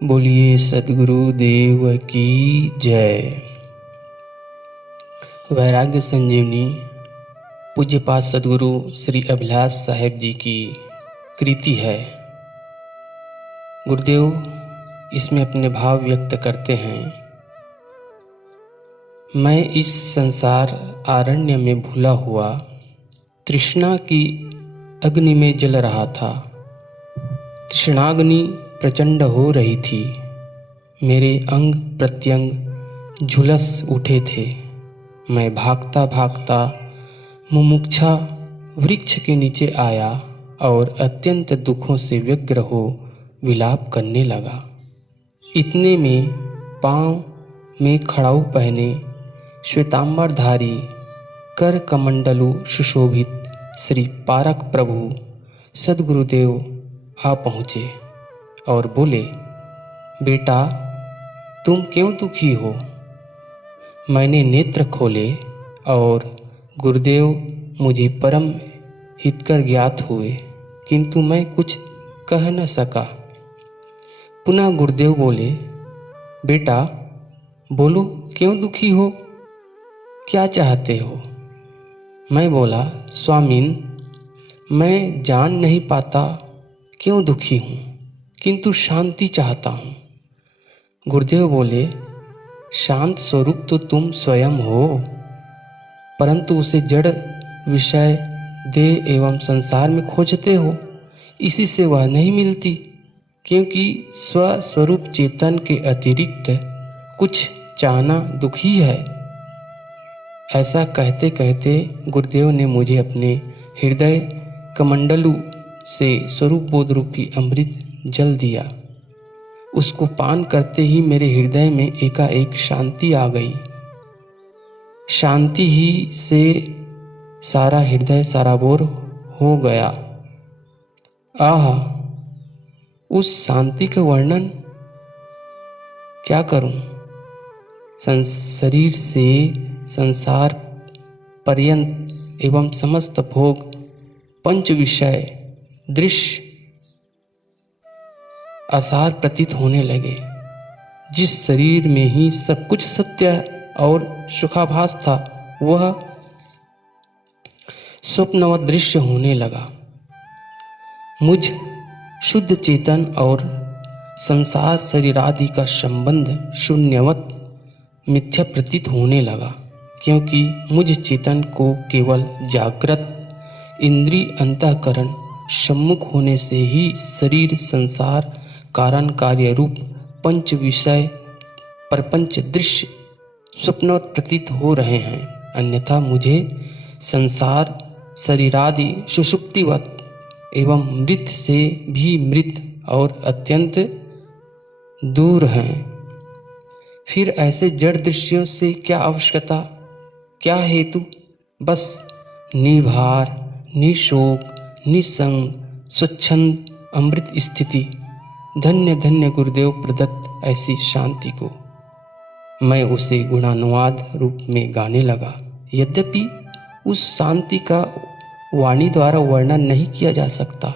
बोलिए सद्गुरु देव की जय। वैराग्य संजीवनी पूज्यपाद सद्गुरु श्री अभिलाष साहेब जी की कृति है। गुरुदेव इसमें अपने भाव व्यक्त करते हैं। मैं इस संसार आरण्य में भूला हुआ तृष्णा की अग्नि में जल रहा था। तृष्णाग्नि प्रचंड हो रही थी। मेरे अंग प्रत्यंग झुलस उठे थे। मैं भागता भागता मुमुक्षा वृक्ष के नीचे आया और अत्यंत दुखों से व्यग्र हो विलाप करने लगा। इतने में पांव में खड़ाऊ पहने श्वेतांबरधारी कर कमंडलु सुशोभित श्री पारक प्रभु सद्गुरुदेव आ पहुँचे और बोले, बेटा तुम क्यों दुखी हो? मैंने नेत्र खोले और गुरुदेव मुझे परम हितकर ज्ञात हुए, किंतु मैं कुछ कह न सका। पुनः गुरुदेव बोले, बेटा बोलो क्यों दुखी हो, क्या चाहते हो? मैं बोला, स्वामीन मैं जान नहीं पाता क्यों दुखी हूँ, किंतु शांति चाहता हूँ। गुरुदेव बोले, शांत स्वरूप तो तुम स्वयं हो, परंतु उसे जड़ विषय देह एवं संसार में खोजते हो, इसी से वह नहीं मिलती, क्योंकि स्वस्वरूप चेतन के अतिरिक्त कुछ चाहना दुखी है। ऐसा कहते कहते गुरुदेव ने मुझे अपने हृदय कमंडलू से स्वरूप बोध रूपी अमृत जल दिया। उसको पान करते ही मेरे हृदय में एकाएक शांति आ गई। शांति ही से सारा हृदय सराबोर हो गया। आह, उस शांति का वर्णन क्या करूं? शरीर से संसार पर्यंत एवं समस्त भोग पंच विषय दृश्य आसार प्रतीत होने लगे। जिस शरीर में ही सब कुछ सत्य और सुखाभास था, वह स्वप्नवत दृश्य होने लगा। मुझ शुद्ध चेतन और संसार शरीरादि का संबंध शून्यवत मिथ्या प्रतीत होने लगा, क्योंकि मुझ चेतन को केवल जागृत इंद्रिय अंतःकरण सम्मुख होने से ही शरीर संसार कारण कार्य रूप पंच विषय प्रपंच दृश्य स्वप्नवत प्रतीत हो रहे हैं। अन्यथा मुझे संसार शरीरादि सुषुप्तिवत एवं मृत से भी मृत और अत्यंत दूर हैं। फिर ऐसे जड़ दृश्यों से क्या आवश्यकता, क्या हेतु? बस निभार निशोक निसंग स्वच्छंद अमृत स्थिति। धन्य धन्य गुरुदेव प्रदत्त ऐसी शांति को मैं उसे गुणानुवाद रूप में गाने लगा। यद्यपि उस शांति का वाणी द्वारा वर्णन नहीं किया जा सकता,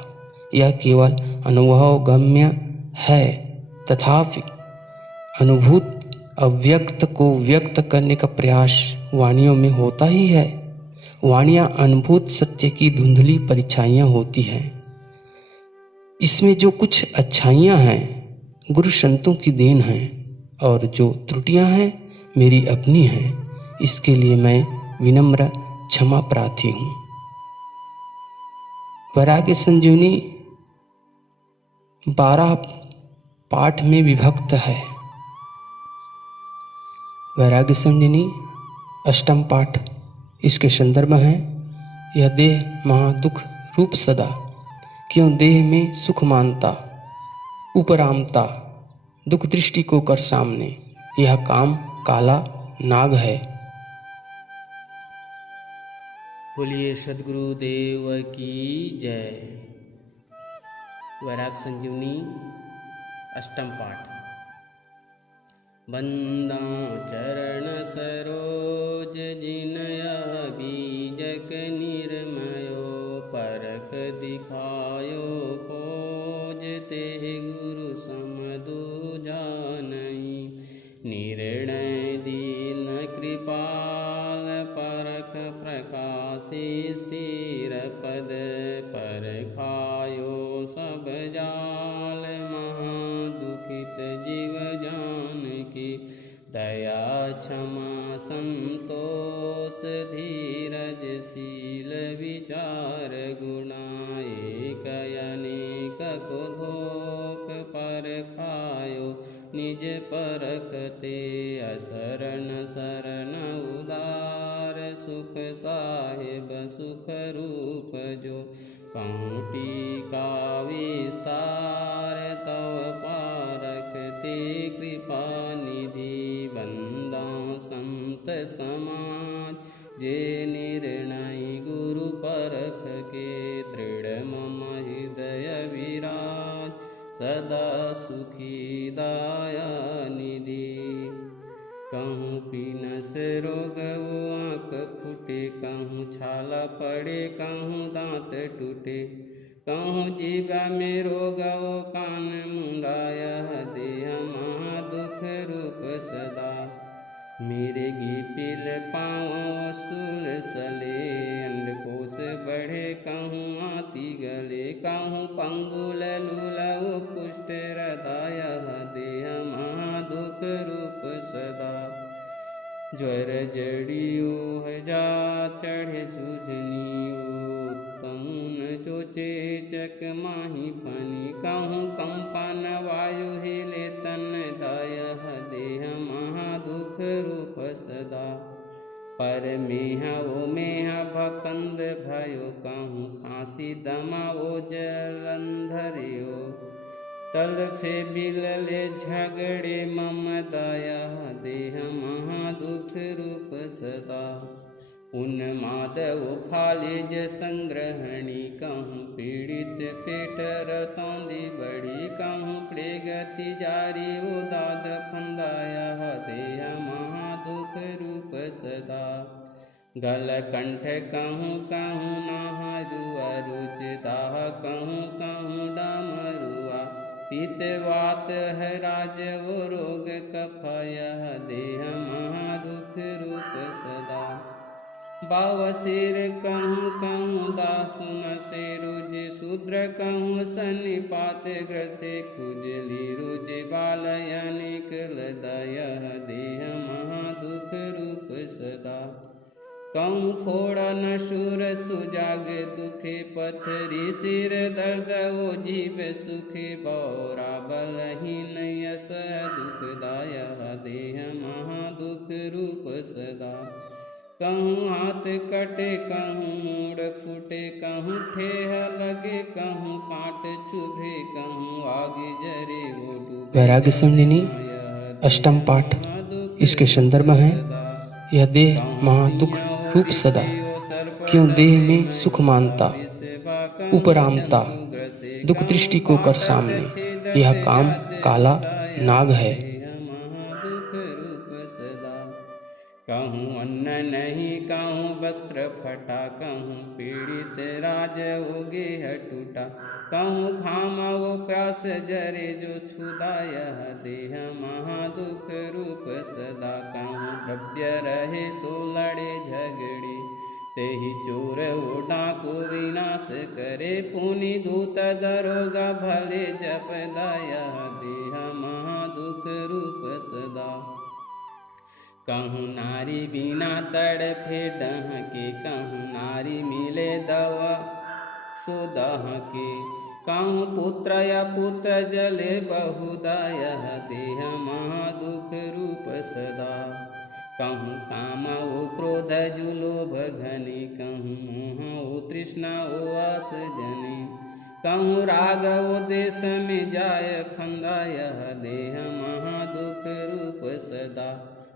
यह केवल अनुभव गम्य है, तथापि अनुभूत अव्यक्त को व्यक्त करने का प्रयास वाणियों में होता ही है। वाणियाँ अनुभूत सत्य की धुंधली परिछाइयाँ होती हैं। इसमें जो कुछ अच्छाइयाँ हैं गुरु संतों की देन हैं, और जो त्रुटियाँ हैं मेरी अपनी हैं। इसके लिए मैं विनम्र क्षमा प्रार्थी हूँ। वैराग्य संजीवनी 12 पाठ में विभक्त है। वैराग्य संजीवनी अष्टम पाठ इसके संदर्भ है। यह देह महादुख रूप सदा, क्यों देह में सुख मानता, उपरामता दुख दृष्टि को कर सामने, यह काम काला नाग है। बोलिए सद्गुरु देव की जय। वैराग संजीवनी अष्टम पाठ। बंदा चरण सरोज जिनया बीजक निर्मयो, परख दिखायो खोज ते गुरु समदूर निर्णय दीन कृपाल परख प्रकाशी स्थिर पद पर खायो सब जाल महादुखित जीव जान की दया क्षमा संतोष धीरज शील विचार गुणाए कयनिक को धोख पर खायो निज परखते असरण शरण उदार सुख साहिब सुख रूप जो पंक्ति का विस्तार तव पारखते कृपा निधि बंदा संत समाज जे निर्णय गुरु परख के दृढ़ मम हृदय विराज सदा सुखी दाया निधि। कहूँ पीनस रोग वो आँख फूटे कहूँ छाला पड़े कहूँ दांत टूटे कहूँ जीवा में रोग वो कान मुंडाया देह महादुख रूप सदा मेरे पील पाँव सूल सले अंडकोश बढ़े कहूँ आती गले कहूँ पंगुल लूल पुष्ट हृदय देह महादुख रूप सदा ज्वर जड़ियो जा चढ़े जूझनियो तमुन जो चेचक माही फनी कहूँ कंपन वायु हिले तन दाय देह महादुख रूप सदा पर मेहा ओ मेहा भकंद भयो कहूँ खांसी दमा ओ जलंधरियो तलफे बिलले झगड़े मम दया देह महादुख रूप सदा उन्माद फालिज संग्रहणी कहूँ पीड़ित पेट रतौंदी बढ़ी कहूँ प्लेग तिजारी उदाद फंदाया देह महादुख रूप सदा गल कंठ कहूँ कहूँ नाहरुआ रुचदाह कहूँ कहूँ डामरुआ पितवात है राज वो रोग कफय देह महादुख रूप सदा बावसिर कहूँ कहूँ दासुन से रुज शूद्र कहूँ सन्निपात ग्रसे खुजली रुज बालयनिक लदय देह महादुख रूप सदा कहूँ फोड़ न शूर सुजाग दुखे पथरी सिर दर्द ओ जीव सुखे बौरा बलहीन यस दुखदाय देह महादुख रूप सदा कहूँ हाथ कटे कहूँ मूड़ फूटे कहूँ ठेह लगे कहूँ काट चुभे कहूँ आग जरे वो डूबे वैराग्य संगिनी अष्टम पाठ इसके संदर्भ है यह देह महादुख रूप सदा क्यों देह में सुख मानता उपरामता दुख दृष्टि को कर सामने यह काम काला नाग है। कहूँ अन्न नहीं कहूँ वस्त्र फटा कहूँ पीड़ित राज ओगे है टूटा कहूँ घाम वो प्यास जरे जो छुदाय देह महादुख रूप सदा कहूँ द्रव्य रहे तो लड़े झगड़े तेहि चोर वो डाकू विनाश करे पुनि दूत दरोगा भले जपदाय देह महादुख रूप सदा कहूँ नारी बिना तड़फे डहके कहूँ नारी मिले दवा सुदह के कहूँ पुत्र या पुत्र जले बहुदाय देह महादुख रूप सदा कहूँ काम ओ क्रोध जुलोभ घनी कहूँ मोह ओ तृष्णा ओ आस जनी कहूँ राग ओ देश में जाय फंदाय देह महादुख रूप सदा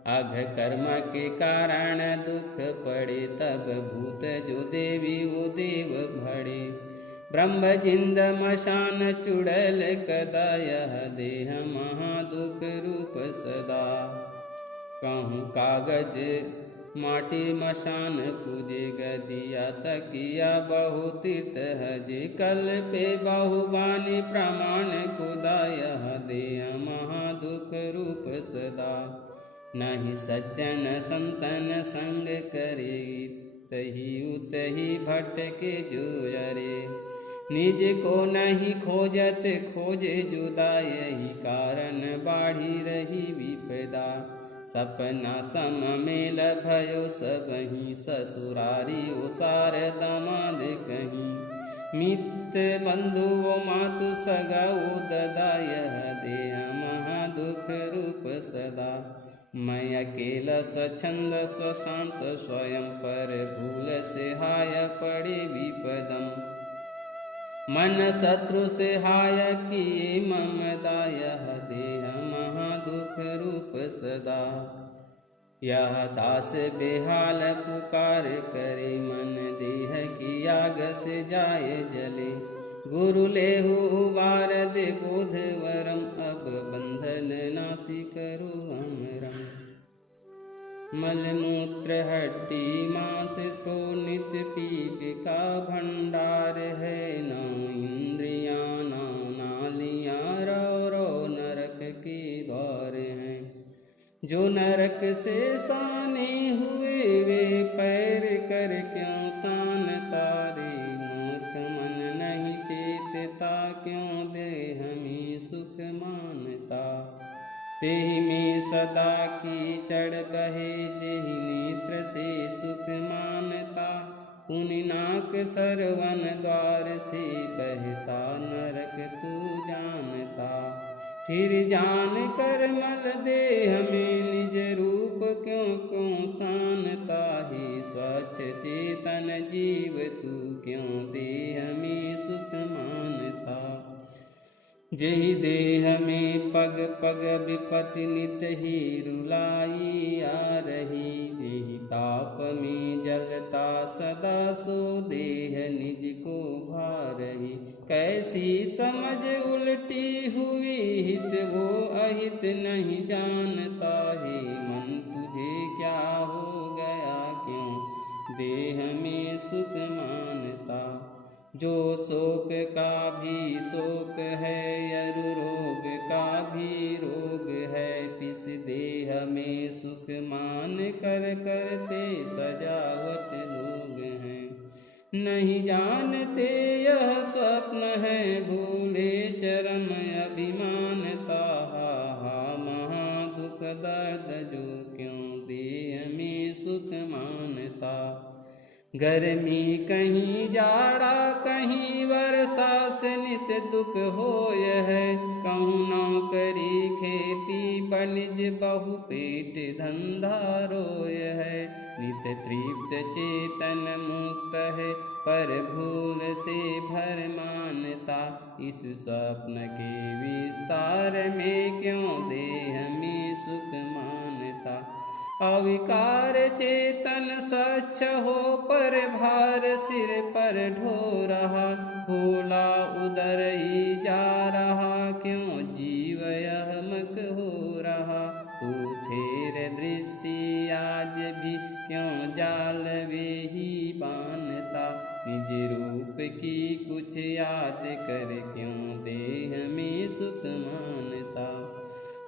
अघ कर्म के कारण दुख पड़े तब भूत जो देवी वो देव भड़े ब्रह्म जिंद मशान चुड़ैल कदाय देह महादुख रूप सदा कहूँ कागज माटी मशान पूजे गदिया तकिया बहु तीर्थ हजे कल पे बहु बानी प्रमाण खुदा यह दे महादुख रूप सदा। नहीं सज्जन संतन संग करे तही उतही भटके जोरे। निज को नहीं खोजत खोजे जुदा यही कारण बाढ़ी रही विपदा। सपना सम मेल भयो सबही ससुरारी ओसार दमाद कहीं। मित्र बंधु वो मातु सगऊ ददा यह देह महादुख रूप सदा। मैं अकेला स्वच्छंद स्वशांत स्वयं पर भूल से हाय पड़े विपदम। मन शत्रु से हाय किए ममदाय देह महादुख रूप सदा। यह दास बेहाल पुकार करे मन देह की आग से जाए जले। गुरु लेहु उबार दे बोध वरम अब बंधन नासी करो अमरम। मलमूत्र हड्डी मांस स्रो नित्य पीप का भंडार है। न इंद्रियां न नालियां रो रो नरक के द्वार हैं। जो नरक से साने हुए वे पैर कर क्यों तान तारे। मूर्ख मन नहीं चेतता क्यों दे हमें सुख मानता। तेहि में सदा की चढ़ बहे जेहि नेत्र से सुख मानता। पुनि नाक सरवन द्वार से बहता नरक तू जानता। फिर जान कर मल दे हमें निज रूप क्यों क्यों शानता। ही स्वच्छ चेतन जीव तू क्यों दे हमें सुख मानता। जेहि देह में पग पग विपत्ति नित ही रुलाई आ रही। जेहि ताप में जलता सदा सो देह निज को भा रही। कैसी समझ उल्टी हुई हित वो अहित नहीं जानता। ही मन तुझे क्या हो गया क्यों देह में सुख मानता। जो शोक का भी शोक है यरु रोग का भी रोग है। तिस देह में सुख मान कर करते सजावट लोग हैं। नहीं जानते यह स्वप्न है भूले चरम अभिमानता। हा महादुख दर्द जो क्यों देह में सुख मानता। गर्मी कहीं जाड़ा कहीं वर्षा से नित दुख होय है। कहूँ नौकरी खेती बनिज बहु पेट धंधा रोय है। नित तृप्त चेतन मुक्त है पर भूल से भर मानता। इस स्वप्न के विस्तार में क्यों देह में सुख मानता। अविकार चेतन स्वच्छ हो पर भार सिर पर ढो रहा। भोला उदर ही जा रहा क्यों जीव यह मक हो रहा। तू फेर दृष्टि आज भी क्यों जाल वे ही बानता। निज रूप की कुछ याद कर क्यों देह में सुख मानता।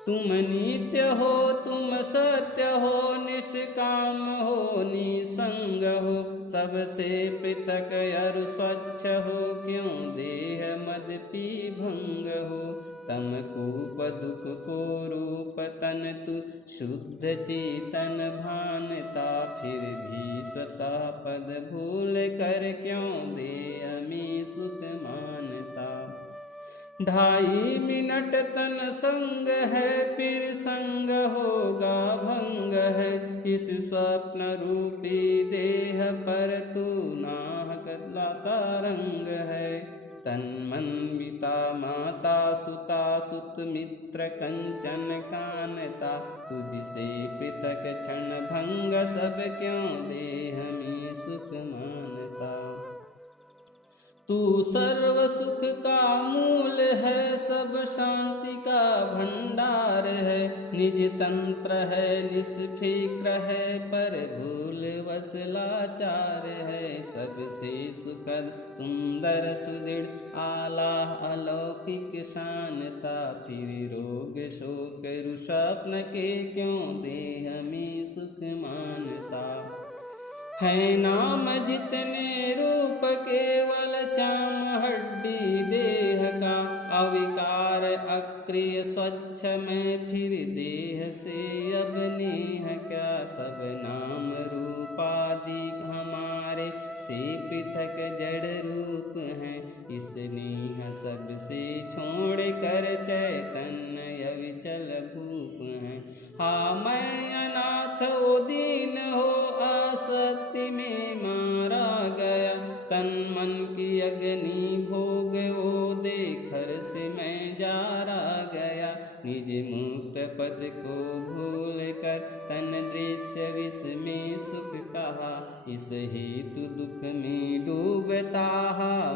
तुम नित्य हो तुम सत्य हो निष्काम हो निसंग हो। सबसे पृथक अरु स्वच्छ हो क्यों देह मदपी भंग हो। तम कूप दुख को रूप तन तु शुद्ध चेतन भानता। फिर भी स्वतः पद भूल कर क्यों देह में सुख मानता। 2.5 मिनट तन संग है फिर संग होगा भंग है। इस स्वप्न रूपी देह पर तू नाहक लाता रंग है। तन मन पिता माता सुता सुत मित्र कंचन कानता। तुझसे पृथक क्षण भंग सब क्यों देह में सुख मानता। तू सर्व सुख का मूल है सब शांति का भंडार है। निज तंत्र है निष्फिक्र है, पर भूल वश लाचार है। सबसे सुखद सुंदर सुदृढ़ आला अलौकिक शानता, फिर रोग शोक रुस्वप्न के क्यों दे हमें सुख मानता। है नाम जितने रूप केवल चाम हड्डी देह का, अविकार अक्रिय स्वच्छ में फिर देह से अब नेह क्या। सब नाम रूपादि हमारे से पृथक जड़ रूप हैं, इस नेह सबसे छोड़ कर चैतन्य अविचल भूप हैं। हाँ मैं अनाथ ओ दीन हो आसक्ति में मारा गया, तन मन की अग्नि भोग ओ देखर से मैं जारा गया। निज मुक्त पद को भूल कर तन दृश्य विष में सुख कहा, इस हेतु दुख में डूबता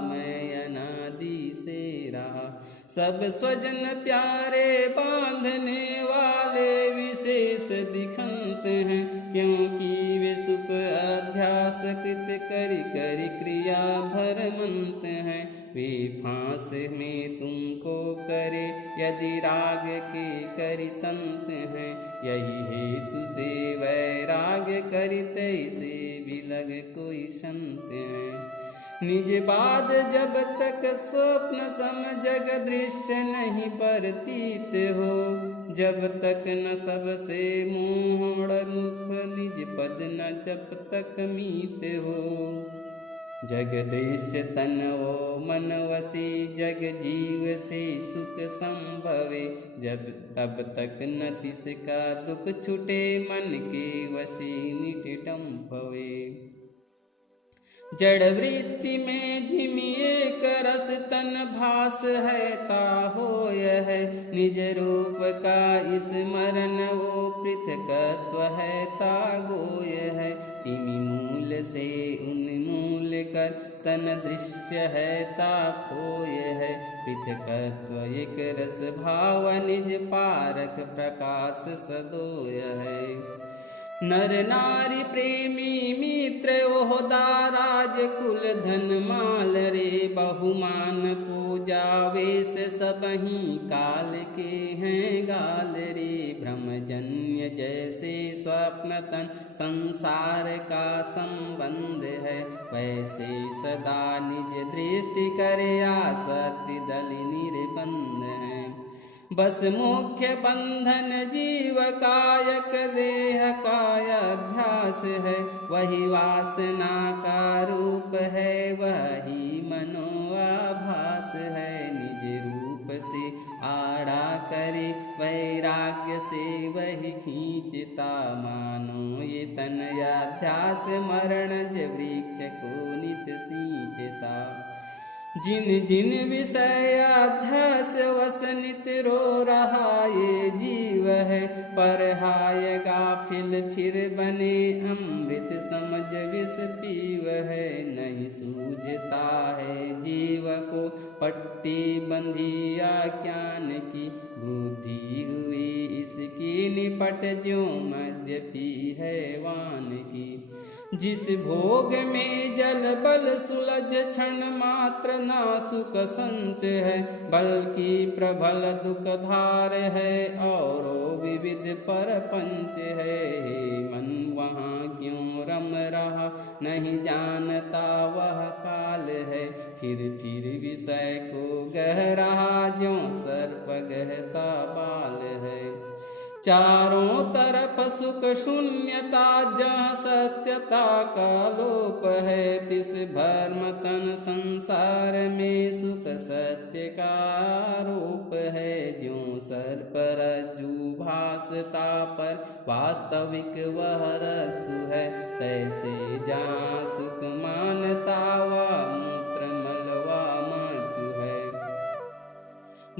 मैं अनादि से रहा। सब स्वजन प्यारे बांधने वाले विशेष दिखंत हैं, क्योंकि वे सुख अध्यास कृत करि करि क्रिया भरमंत हैं। वे फांस में तुमको करे यदि राग के करि तंत हैं, यही हेतु से वैराग करिते से बिलग कोई संत हैं। निज बाद जब तक स्वप्न सम जग दृश्य नहीं प्रतीत हो, जब तक न सबसे मोहड़ मुख निज पद न जब तक मीत हो। जग दृश्य तन ओ मन वसी, जग जीव से सुख संभवे, जब तब तक न तिसका दुख छुटे मन के वशी निटिटम्भवे। जड़ वृत्ति में झिमिए करस तन भास है ता होय है, निज रूप का स्मरण वो पृथकत्व है ता गोय है। तिमि मूल से उन्मूल कर तन दृश्य है ता खोय है, पृथकत्व एक रस भाव निज पारख प्रकाश सदोय है। नर नारी प्रेमी मित्र ओहदा राज कुल धन माल रे, बहुमान पूजा वेश सबही काल के हैं गाल रे। ब्रह्मजन्य जैसे स्वप्न तन संसार का संबंध है, वैसे सदा निज दृष्टि करे आसक्ति दल निर्बंध है। बस मुख्य बंधन जीव कायक देह काय अध्यास है, वही वासना का रूप है वही मनोआभास है। निज रूप से आड़ा करे वैराग्य से वही खींचता, मानो ये तन अध्यास मरण वृक्ष को नित सींचता। जिन जिन विषय अध्यास वस नित रो रहा ये जीव है, पर हाय गाफिल फिर बने अमृत समझ विष पीव है। नहीं सूझता है जीव को पट्टी बंधिया ज्ञान की, बुद्धि हुई इसकी निपट जो मध्य पी है वान की। जिस भोग में जल बल सुलझ क्षण मात्र ना सुख संच है, बल्कि प्रबल दुख धार है और विविध परपंच है। मन वहाँ क्यों रम रहा नहीं जानता वह काल है, फिर विषय को गह रहा ज्यों सर्प गहता बाल है। चारों तरफ सुख शून्यता जहाँ सत्यता का लोप है, तिस भर्म तन संसार में सुख सत्य का रूप है। ज्यों सर्प रज्जु भासता पर वास्तविक वह रज्जु है, तैसे जहाँ सुख मानता वह मूत्र मलवा मज्जु है।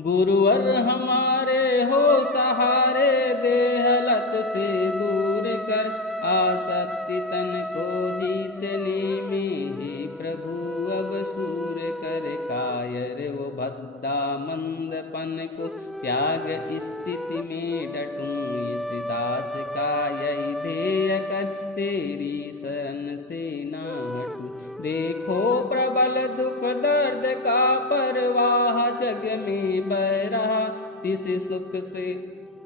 गुरुवर हमारे हो सहारे देह लत से दूर कर, आसक्ति तन को जीतने में ही प्रभु अब सूर कर। कायर वो भद्दा मंदपन को त्याग स्थिति में डटूं। इस दास का यही ध्येय कर तेरी शरण से ना हटूं। देखो प्रबल दुख दर्द का परवाह जग में बह रहा, तिस सुख से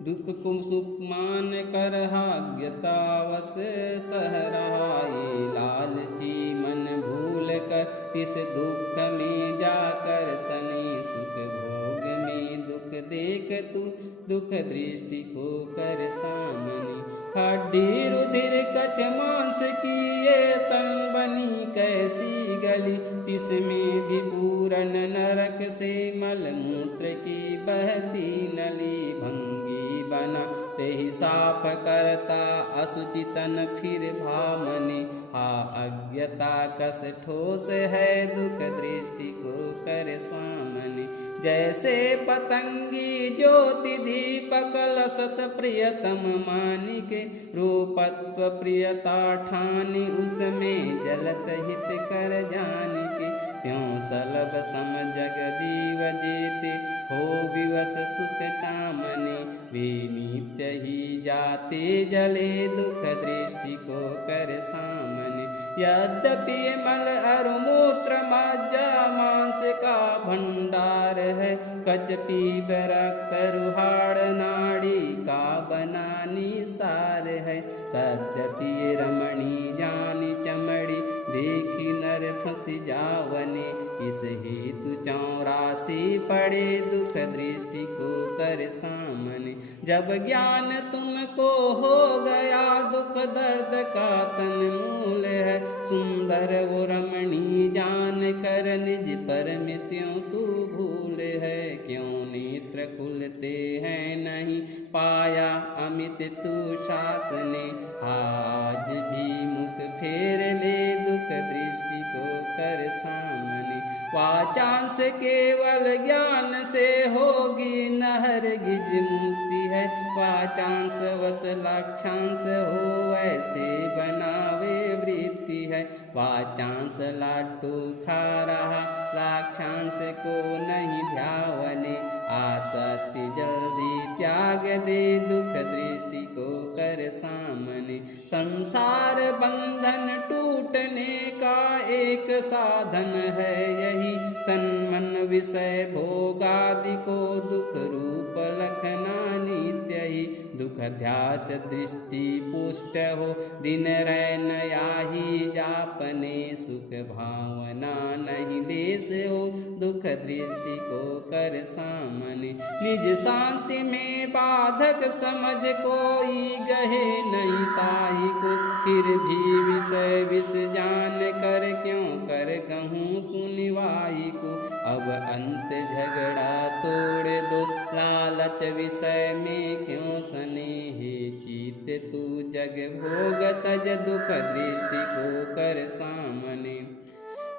दुख को सुख मान कर भाग्यतावश सह रहा। ये लालची मन भूल कर तिस दुख में जाकर सने, सुख भोग में दुख देख तू दुख दृष्टि को कर सामने। हड्डी रुधिर कच मांस की ये तन बनी कैसी गली, तिसमें भी पूरन नरक से मल मूत्र की बहती नली। भंगी बना तेहि साफ करता असुचितन फिर भामने, हा अज्ञता कस ठोस है दुख दृष्टि को कर सामने। जैसे पतंगी ज्योति दीपक लसत प्रियतम मानिके, रूपत्व प्रियता ठानी उसमें जलत हित कर जानिके। त्यों सलभ सम जग जीव जेते हो विवश सुख कामने, वे नित्य ही जाते जले दुख दृष्टि को कर सामने। यद्यपि मल अरु मूत्र मज्जा मांस का भंडार है, कच पीप रक्त रुहाड़ नाड़ी का बना निसार है। तद्यपि रमणी जानी चमड़ी देखी नर फंस जावने, इस हेतु 84 पड़े दुख दृष्टि को कर सामने। जब ज्ञान तुमको हो गया दुख दर्द का तन मूल है, सुंदर वो रमणी जान कर निज परमित्यों तू भूल है। क्यों नेत्र खुलते हैं नहीं पाया अमित तू शासने, आज भी मुख फेर ले दुख दृष्टि को कर सामने। वाचांस केवल ज्ञान से होगी नहर गिज मुक्ति है, वाचांस वत लाक्षांश हो वैसे बनावे वृत्ति है। वाचांस लाटू खा रहा लाक्षांश को नहीं ध्यावने, आसक्ति जल्दी त्याग दे दुख दृष्टि को कर सामने। संसार बंधन टूटने का एक साधन है यही, तन मन विषय भोगादि को दुख रूप लखना नित्य ही। दुख ध्यास दृष्टि पुष्ट हो दिन रैन याही जापने, सुख भावना नहीं देश हो दुख दृष्टि को कर सामने। निज शांति में बाधक समझ कोई गहे नहीं ताई को, फिर भी विषय विष जान कर क्यों कर कहूँ पुनिवाई को। अब अंत झगड़ा तोड़ दो लालच विषय में क्यों सने, हे चित तू जग भोग तज दुख दृष्टि को कर सामने।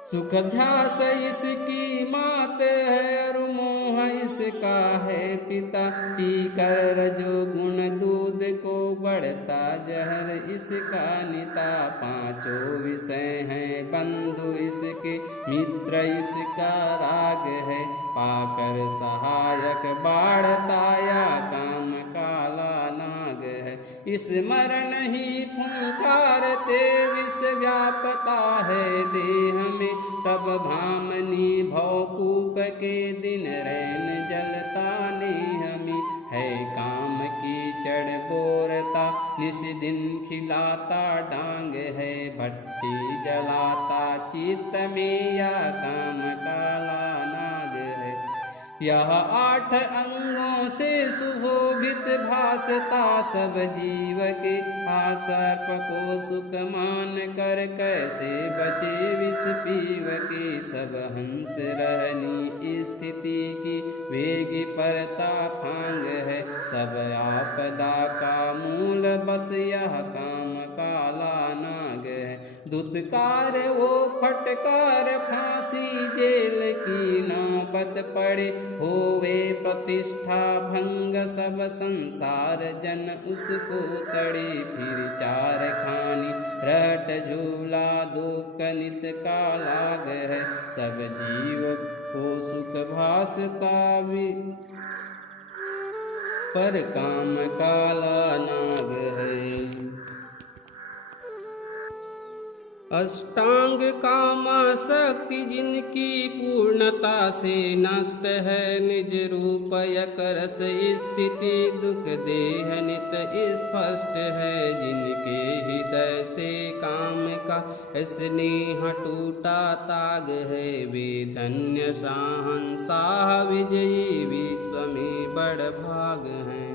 सुख ध्यास इसकी मात है और मोह इसका है पिता, पीकर रजो गुण दूध को बढ़ता जहर इसका निता। पांचों विषय हैं बंधु इसके मित्र इसका राग है, पाकर सहायक बाढ़ता या काम काला नाग है। स्मरण ही फुंकारते विष व्यापता है देह में, तब भामनी भवकूप के दिन रैन जलता नेह में। है काम की चढ़ बोरता निस दिन खिलाता डांग है, भट्टी जलाता चित्त में या काम काला नाग है। यह 8 अंगों से सुशोभित भासता सब जीव के, सर्प को सुख मान कर कैसे बचे विष पीव के। सब हंस रहनी स्थिति की वेगी परता फांग है, सब आपदा का मूल बस यह काम काला नाग है। दुत्कार वो फटकार फांसी जेल की नौबत पड़े, होवे प्रतिष्ठा भंग सब संसार जन उसको तड़े। फिर चार खानी रहट झूला दुख नित का लाग है, सब जीव को सुख भासता पर काम काला नाग है। अष्टांग कामा शक्ति जिनकी पूर्णता से नष्ट है, निज रूप यकरस स्थिति दुख देह नित स्पष्ट है। जिनके हृदय से काम का स्नेह टूटा ताग है, वे धन्य शाहंशाह विजयी विश्व में बड़ भाग हैं।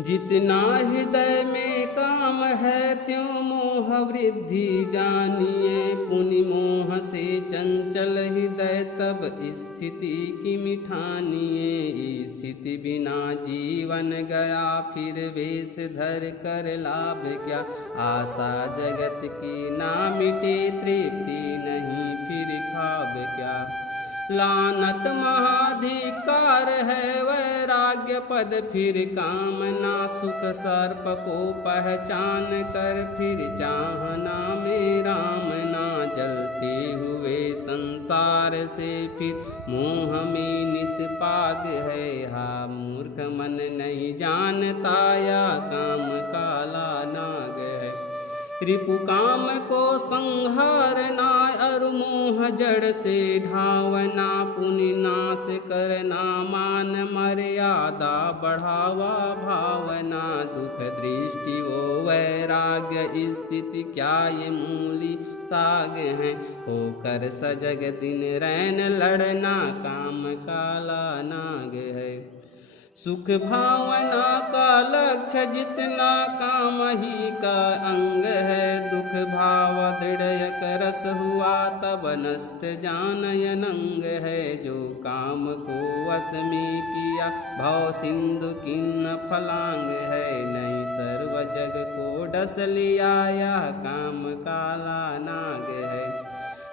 जितना हृदय में काम है त्यों मोह वृद्धि जानिए, पुनि मोह से चंचल हृदय तब स्थिति की मिठानिए। स्थिति बिना जीवन गया फिर वेश धर कर लाभ क्या, आशा जगत की ना मिटे तृप्ति नहीं फिर खाब क्या। लानत महाधिकार है वैराग्य पद फिर कामना, सुख सर्प को पहचान कर फिर चाहना में राम ना। जलते हुए संसार से फिर मोह में नित पाग है, हा मूर्ख मन नहीं जानता या काम काला नाग है। रिपु काम को संहारना और मोह जड़ से ढावना, पुनि नाश करना मान मर्यादा बढ़ावा भावना। दुख दृष्टि वो वैराग्य स्थिति क्या ये मूली साग है, होकर सजग दिन रैन लड़ना काम काला नाग है। सुख भावना का लक्ष्य जितना काम ही का अंग है, दुख भाव दृढ़ करस हुआ तब नष्ट जानय नंग है। जो काम को वश में किया भाव सिंधु किन्न फलांग है, नहीं सर्व जग को डस लिया यह काम काला नाग है।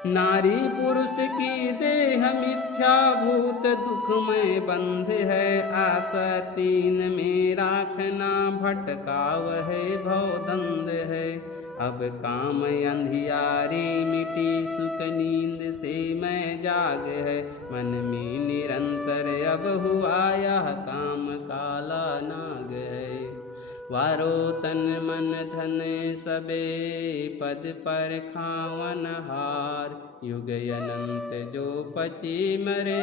नारी पुरुष की देह मिथ्या भूत दुख में बंध है, आशा तीन में राखना भटकाव है भवदंध है। अब काम अंधियारी मिटी सुख नींद से मैं जाग है, मन में निरंतर अब हुआ यह काम काला नाग है। वारो तन मन धन सबे पद पर खावन हार, युग अनंत जो पची मरे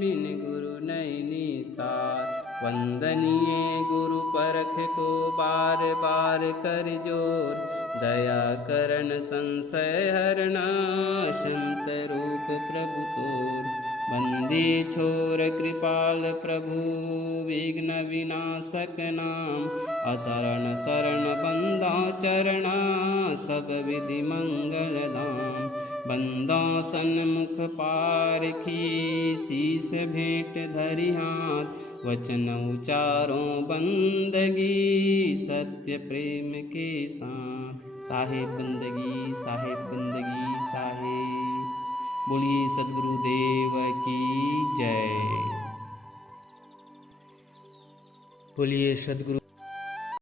बिन गुरु नहीं निस्तार। वंदनीय गुरु परख को बार बार कर जोर, दया करण संशय हरण संत रूप प्रभु तोर। बंदी छोर कृपाल प्रभु विघ्न विनाशक नाम, असरण शरण बंदा चरण सब विधि मंगल धाम। बंदा सन्मुख पारखी शीस भेंट धरि हाथ, वचन उचारों बंदगी सत्य प्रेम के साथ। साहेब बंदगी साहेब बंदगी साहेब। बोलिए सद्गुरुदेव की जय। बोलिए सद्गुरु